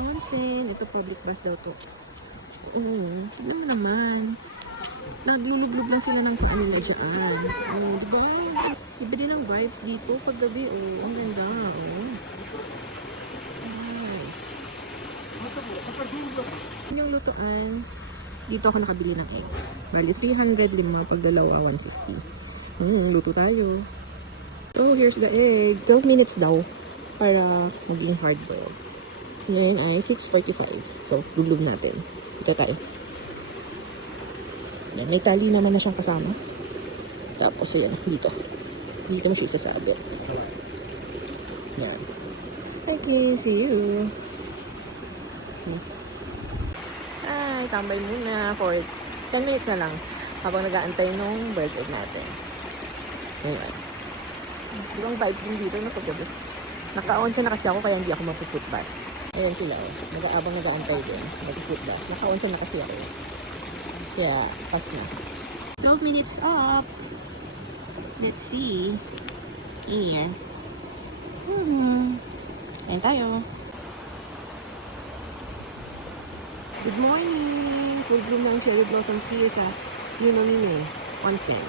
Onsen. Ito public bath daw to. Oo. Sila naman. Naglulublog lang sila ng paano na dyan. Oh, diba? Iba din ang vibes dito paggabi. Oh, ang ganda. Oh. Yung lutuan, dito ako nakabili ng eggs. Bali, 305 pag dalawa, 150. Luto tayo. So, here's the egg. 12 minutes daw para maging hard-boiled. Ngayon ay 6:45. So, lublog natin. Ito tayo. Yan, may tali naman na siyang kasama. Tapos, ayan, dito. Dito mo siya isasabit. Yan. Okay, see you. Ay, tambay muna for 10 minutes na lang habang nag-aantay nung bird egg natin. Ayan. Di bang vibes din dito na paggabi? Naka-onsa na kasi ako kaya hindi ako mag-foot bath. Ayan sila, oh. Nag-aabang nag-aantay din. Mag-foot bath. Naka-onsa na kasi ako. Kaya, pass na. 12 minutes up. Let's see. Here. Ayan tayo. Good morning! Full bloom ng cherry blossoms here sa Nino Onsen.